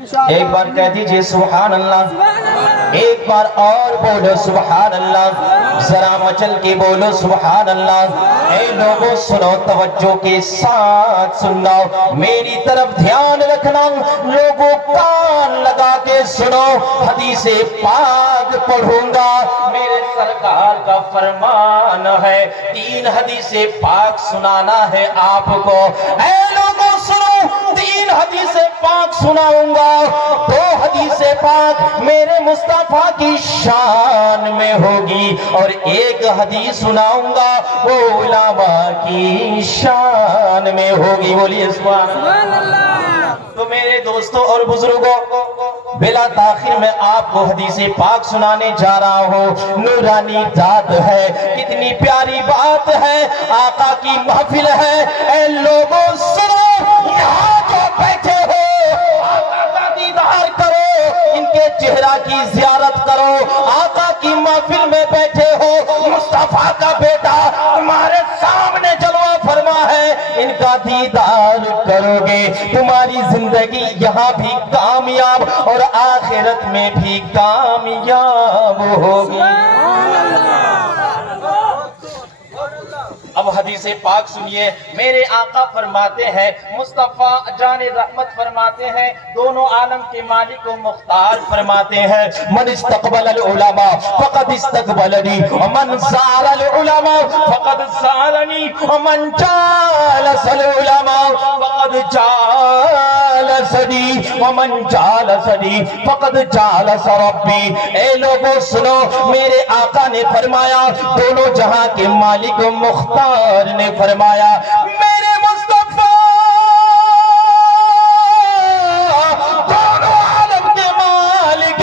ایک بار کہہ دیجئے سبحان اللہ، ایک بار اور بولو سبحان اللہ، ذرا مچل کے بولو سبحان اللہ۔ اے لوگوں سنو، توجہ کے ساتھ سننا، میری طرف دھیان رکھنا، لوگوں کان لگا کے سنو، حدیث پاک پڑھوں گا۔ میرے سرکار کا فرمان ہے 3 حدیث پاک سنانا ہے آپ کو۔ اے لوگوں سنو، 3 حدیث پاک سناؤں گا۔ 2 حدیث پاک میرے مصطفیٰ کی شان میں ہوگی، اور 1 حدیث سناؤں گا وہ علماء کی شان میں ہوگی۔ بولیے سبحان اللہ۔ تو میرے دوستوں اور بزرگوں، بلا تاخیر میں آپ کو حدیث پاک سنانے جا رہا ہوں۔ نورانی ذات ہے، کتنی پیاری بات ہے، آقا کی محفل ہے۔ اے لوگوں سنو، یہاں جو بیٹھے ہو، آقا کا دیدار کرو، ان کے چہرہ کی زیارت کرو۔ آقا کی محفل میں بیٹھے ہو، مصطفیٰ کا بیٹا تمہارے سامنے جلوہ فرما ہے، ان کا دیدار کرو گے، تمہاری زندگی یہاں بھی کامیاب اور آخرت میں بھی کامیاب ہوگی۔ اب حدیث پاک سنیے، میرے آقا فرماتے ہیں، مصطفیٰ جان رحمت فرماتے ہیں، دونوں عالم کے مالک و مختار فرماتے ہیں، من استقبل العلماء فقد استقبلنی، ومن سار العلماء فقد سارنی، ومن جالس العلماء فقد جالسنی، ومن جالسنی فقد جالس ربی۔ اے لوگوں سنو، میرے آقا نے فرمایا، دونوں جہاں کے مالک و مختار نے فرمایا، میرے مصطفیٰ دونوں عالم کے مالک،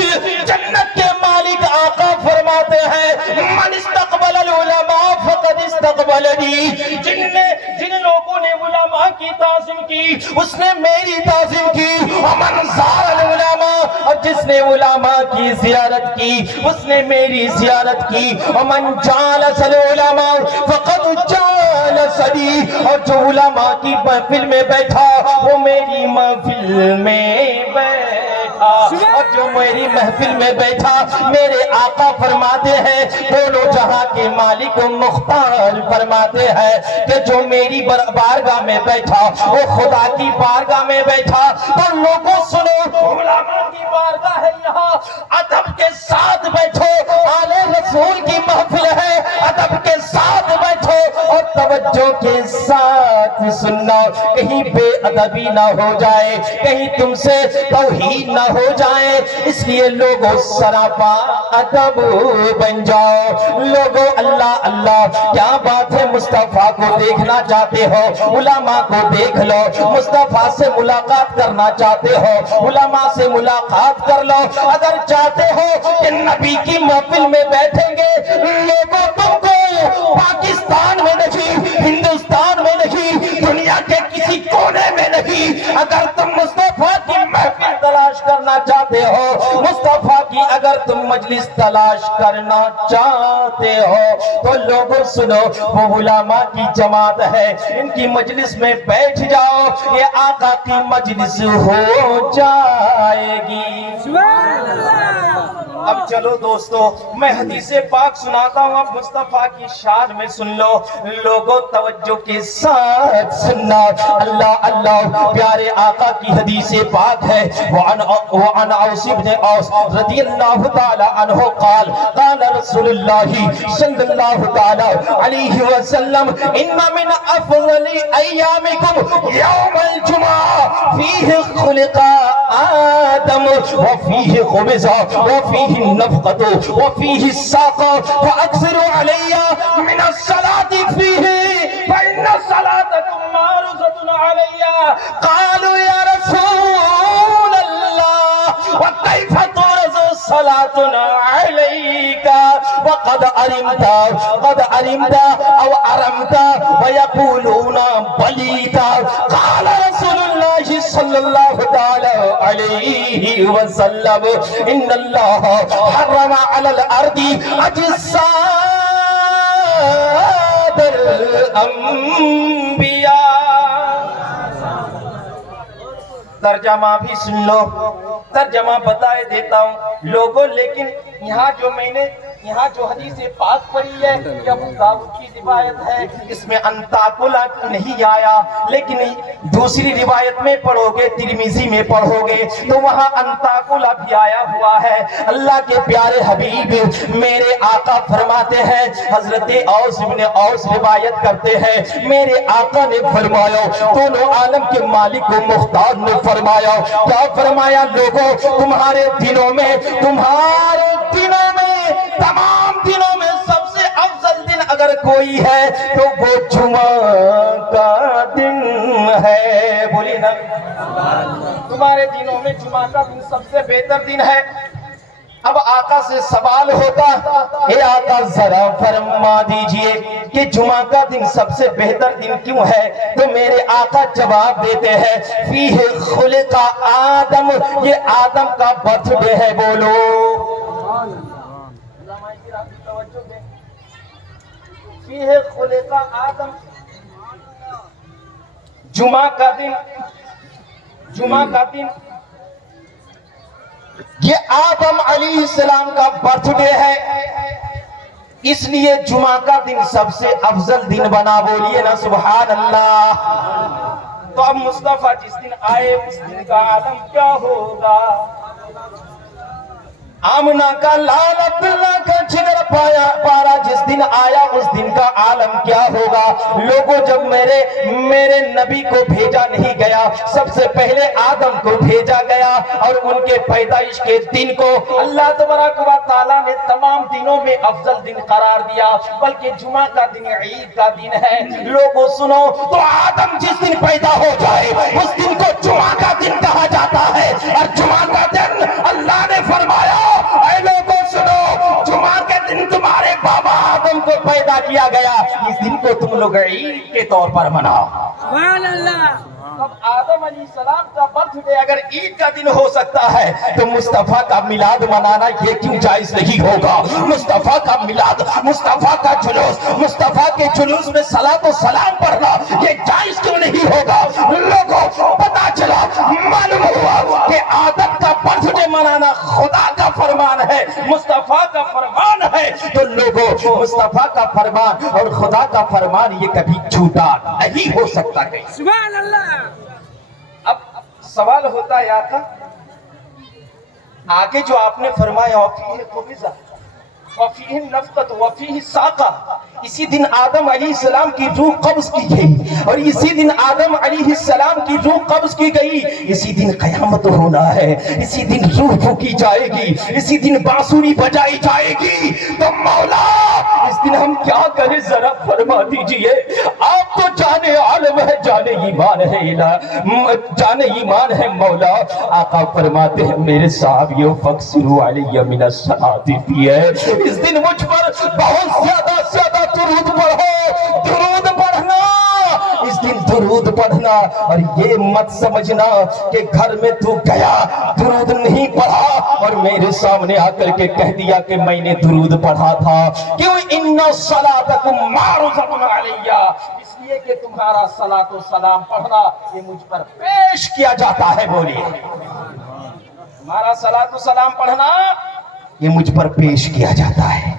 جنت کے مالک آقا فرماتے ہیں، من استقبل العلماء فقد استقبلنی، جن لوگوں نے علماء کی تعظیم کی اس نے میری تعظیم کی، ومن زار العلماء، اور جس نے علماء کی زیارت کی اس نے میری زیارت کی، ومن جالس العلماء فقد جالسنی، اور جو علماء کی محفل میں بیٹھا وہ میری محفل میں بیٹھا، اور جو میری محفل میں بیٹھا، میرے آقا فرماتے ہیں، دونوں جہاں کے مالک و مختار فرماتے ہیں کہ جو میری بارگاہ میں بیٹھا وہ خدا کی بارگاہ میں بیٹھا۔ تو لوگوں سنو، علماء کی بارگاہ ہے یہاں، ادب کے ساتھ بیٹھو، آل رسول کی محفل ہے، ادب کے ساتھ بیٹھو اور توجہ کے ساتھ سننا، کہیں بے ادبی نہ ہو جائے، کہیں تم سے توہین نہ ہو جائے، اس لیے لوگوں سراپا ادب بن جاؤ۔ لوگوں اللہ اللہ، کیا بات ہے، مصطفیٰ کو دیکھنا چاہتے ہو، علماء کو دیکھ لو، مصطفیٰ سے ملاقات کرنا چاہتے ہو، علماء سے ملاقات کر لو، اگر چاہتے ہو کہ نبی کی محفل میں بیٹھیں گے، لوگوں تم کو پاکستان میں نہیں، ہندوستان میں نہیں، دنیا کے کسی کونے میں نہیں، اگر تم مصطفیٰ کی محفل تلاش کرنا چاہتے ہو، مصطفیٰ کی اگر تم مجلس تلاش کرنا چاہتے ہو، تو لوگوں سنو، وہ علماء کی جماعت ہے، ان کی مجلس میں بیٹھ جاؤ، یہ آقا کی مجلس ہو جائے گی۔ اب چلو دوستو، میں حدیث پاک سناتا ہوں، اب مصطفیٰ کی شان میں سن لو، لوگوں توجہ کے ساتھ سننا۔ اللہ اللہ، پیارے آقا کی حدیث پاک ہے، وعن عوص بن عوص رضی اللہ تعالی عنہ قال قال رسول اللہ صلی اللہ تعالی علیہ وسلم، ان من افضل ایامکم یوم الجمعہ فیہ خلق آدم وفیہ خبز وفیہ النفقۃ وفیہ الساقۃ فاکثروا علی من الصلاة فیہ فإن صلاتکم معروضۃ علی۔ قالوا یا رسول اللہ وکیف تعرض صلاتنا علیک وقد علمت او ارمت ویقولون بلیت۔ قال رسول اللہ صلی اللہ تعالی علیہ وسلم، ان اللہ حرم علی الارض اجساد الانبیاء۔ ترجمہ بھی سن لو، ترجمہ بتائے دیتا ہوں لوگوں، لیکن یہاں جو حدیث پاک پڑھی ہے یہ ابو داؤد کی روایت ہے، اس میں انطاکولا نہیں آیا، لیکن دوسری روایت میں پڑھو گے، ترمذی میں پڑھو گے تو وہاں انطاکولا بھی آیا ہوا ہے۔ اللہ کے پیارے حبیب میرے آقا فرماتے ہیں، حضرت اوس بن اوس روایت کرتے ہیں، میرے آقا نے فرمایا، دونوں عالم کے مالک و مختار نے فرمایا، کیا فرمایا؟ لوگوں تمہارے دنوں میں تمام دنوں میں سب سے افضل دن اگر کوئی ہے تو وہ جمعہ کا دن ہے۔ بولیے نا، تمہارے دنوں میں جمعہ کا دن سب سے بہتر دن ہے۔ اب آقا سے سوال ہوتا، اے آقا ذرا فرما دیجئے کہ جمعہ کا دن سب سے بہتر دن کیوں ہے؟ تو میرے آقا جواب دیتے ہیں، فیہ خلق آدم، یہ آدم کا برتھ ڈے ہے۔ بولو فیہ خلق آدم، جمعہ کا دن یہ آدم علیہ السلام کا برتھ ڈے ہے، اس لیے جمعہ کا دن سب سے افضل دن بنا۔ بولیے نا سبحان اللہ۔ تو اب مصطفیٰ جس دن آئے اس دن کا عالم کیا ہوگا؟ آمنہ کا لال عبداللہ کا جگر پارا جس دن آیا اس دن کا عالم کیا ہوگا؟ لوگوں جب میرے نبی کو بھیجا نہیں گیا، سب سے پہلے آدم کو بھیجا گیا، اور ان کے پیدائش کے دن کو اللہ تبارک و تعالیٰ نے تمام دنوں میں افضل دن قرار دیا، بلکہ جمعہ کا دن عید کا دن ہے۔ لوگوں سنو، تو آدم جس دن پیدا ہو جائے اس دن کو جمعہ کا دن کہا جاتا ہے، اور جمعہ کا دن اللہ نے فرمایا، اے لوگوں سنو، جمعہ کے دن تمہارے بابا آدم کو پیدا کیا گیا، اس دن کو تم لوگ عید کے طور پر مناؤ۔ سبحان اللہ۔ اب آدم علیہ السلام کا برتھ ڈے اگر عید کا دن ہو سکتا ہے تو مصطفیٰ کا میلاد منانا یہ کیوں جائز نہیں ہوگا؟ مصطفیٰ کا میلاد، مصطفیٰ کا جلوس، مصطفیٰ کے جلوس میں صلاۃ و سلام پڑھنا یہ جائز کیوں نہیں ہوگا؟ لوگوں پتا چلا، معلوم ہوا کہ آدم کا برتھ ڈے منانا خدا کا فرمان ہے، مصطفیٰ کا فرمان ہے، تو لوگوں مصطفیٰ کا فرمان اور خدا کا فرمان یہ کبھی جھوٹا نہیں ہو سکتا۔ سبحان اللہ۔ اب سوال ہوتا ہے آقا، آگے جو آپ نے فرمایا وَفِيهِ قُبِضَ وَفِيهِ النَّفْقَةُ وَفِيهِ السَّاقَةُ، اسی دن آدم علیہ السلام کی روح قبض کی گئی، اور اسی دن آدم علیہ السلام کی روح قبض کی گئی، اسی دن قیامت ہونا ہے، اسی دن روح پھونکی جائے گی، اسی دن بانسری بجائی جائے گی، تو مولا اس دن ہم کیا کریں ذرا فرما دیجئے۔ آپ تو جانے عالم ہے، جانے ایمان ہے الہ، جانے ایمان ہے مولا۔ آقا فرماتے ہیں، میرے صحابیوں فَاكْثِرُوا عَلَيَّ مِنَ الصَّلَاةِ فِيهِ، اس دن مجھ پر بہت زیادہ درود پڑھو، درود پڑھنا، اس دن درود پڑھنا، اور یہ مت سمجھنا کہ گھر میں تو گیا درود نہیں پڑھا اور میرے سامنے آ کر کے کہہ دیا کہ میں نے درود پڑھا تھا۔ کیوں؟ ان صلاتکم معروضۃ علیہ، اس لیے کہ تمہارا صلاۃ و سلام پڑھنا یہ مجھ پر پیش کیا جاتا ہے۔ بولیے، تمہارا صلاۃ و سلام پڑھنا یہ مجھ پر پیش کیا جاتا ہے۔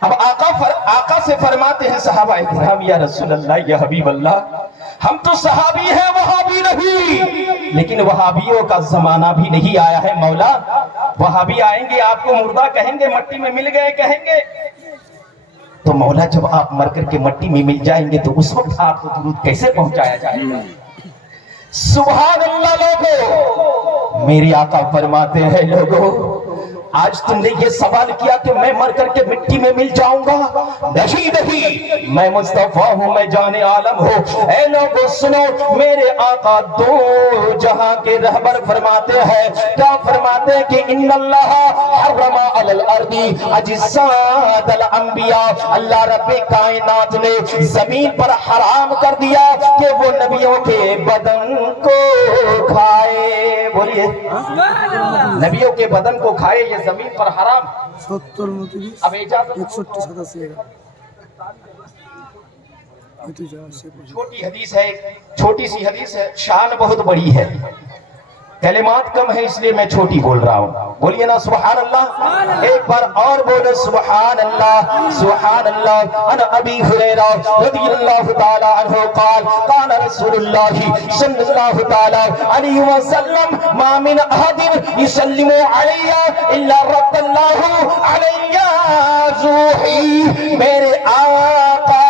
اب آقا سے فرماتے ہیں صحابہ کرام، یا رسول اللہ، یا حبیب اللہ، ہم تو صحابی ہیں، وہابی نہیں، لیکن وہابیوں کا زمانہ بھی نہیں آیا ہے مولا۔ وہابی آئیں گے آپ کو مردہ کہیں گے، مٹی میں مل گئے کہیں گے، تو مولا جب آپ مر کر کے مٹی میں مل جائیں گے تو اس وقت آپ کو درود کیسے پہنچایا جائے گا؟ سبحان اللہ۔ لوگوں میری آقا فرماتے ہیں، لوگوں آج تم نے یہ سوال کیا کہ میں مر کر کے مٹی میں مل جاؤں گا، نہیں، میں مصطفیٰ ہوں، میں جان عالم ہوں۔ اے لوگوں سنو، میرے آقا دو جہاں کے رہبر فرماتے ہیں، کیا فرماتے ہیں کہ ان اللہ حرم علی الارض اجساد الانبیاء، اللہ رب کائنات نے زمین پر حرام کر دیا کہ وہ نبیوں کے بدن کو کھائے۔ بولیے، نبیوں کے بدن کو کھائے، یہ زمین پر حرام۔ اب اجازت چھوٹی حدیث ہے، چھوٹی سی حدیث ہے، شان بہت بڑی ہے، کلمات کم ہے اس لیے میں چھوٹی بول رہا ہوں. بولیے نا سبحان اللہ. ایک بار اور بولو سبحان اللہ سبحان اللہ. عن ابی ہریرہ رضی اللہ تعالی عنہ قال قال رسول اللہ صلی اللہ تعالی علیہ وسلم ما من احد یسلم علی الا رد اللہ علی روحی. میرے آقا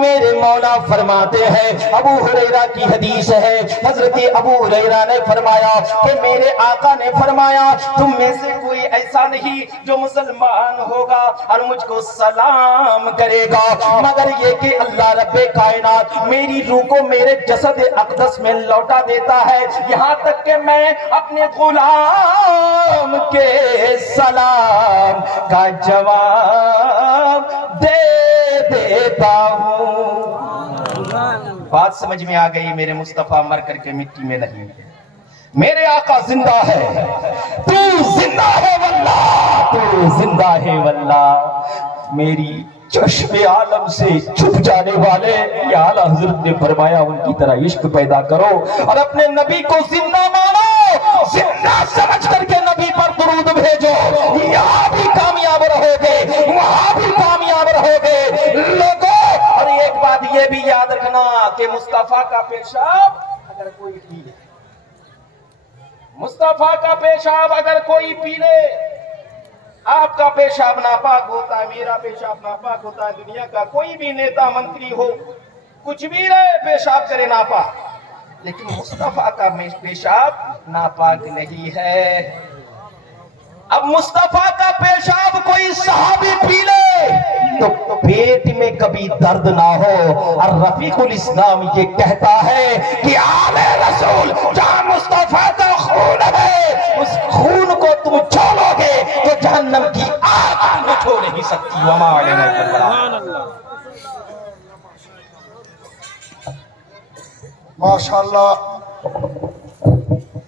میرے مولا فرماتے ہیں، ابو ہریرہ کی حدیث ہے، حضرت ابو ہریرہ نے فرمایا کہ میرے آقا نے فرمایا تم میں سے کوئی ایسا نہیں جو مسلمان ہوگا اور مجھ کو سلام کرے گا مگر یہ کہ اللہ رب کائنات میری روح کو میرے جسد اقدس میں لوٹا دیتا ہے، یہاں تک کہ میں اپنے غلام کے سلام کا جواب دے دیتا ہوں. بات سمجھ میں آ گئی؟ میرے مصطفیٰ مر کر کے مٹی میں نہیں ہے، میرے آقا زندہ ہے. تو زندہ ہے واللہ، تو زندہ ہے واللہ. میری چشم عالم سے چھپ جانے والے یا اعلیٰ حضرت نے فرمایا ان کی طرح عشق پیدا کرو اور اپنے نبی کو زندہ مانو، زندہ سمجھ کر کے نبی پر درود بھیجو. یہاں بھی کامیاب رہو گے، وہاں بھی کامیاب رہو گے لوگوں. اور ایک بات یہ بھی یاد رکھنا کہ مصطفیٰ کا پیشاب اگر کوئی پی لے، مصطفیٰ کا پیشاب اگر کوئی پی لے، آپ کا پیشاب ناپاک ہوتا ہے، میرا پیشاب ناپاک ہوتا ہے، دنیا کا کوئی بھی نیتا منتری ہو کچھ بھی رہے پیشاب کرے ناپاک، لیکن مصطفیٰ کا پیشاب ناپاک نہیں ہے. اب مصطفیٰ کا پیشاب کوئی صحابی پی لے تو پیٹ میں کبھی درد نہ ہو. اور رفیق الاسلام یہ کہتا ہے کہ آل رسول جہاں مصطفیٰ کا خون ہے اس خون کو تم چھوڑو گے تو جہنم کی آگ نہ چھوڑ نہیں سکتی. وما علینا البلاغ. ماشاءاللہ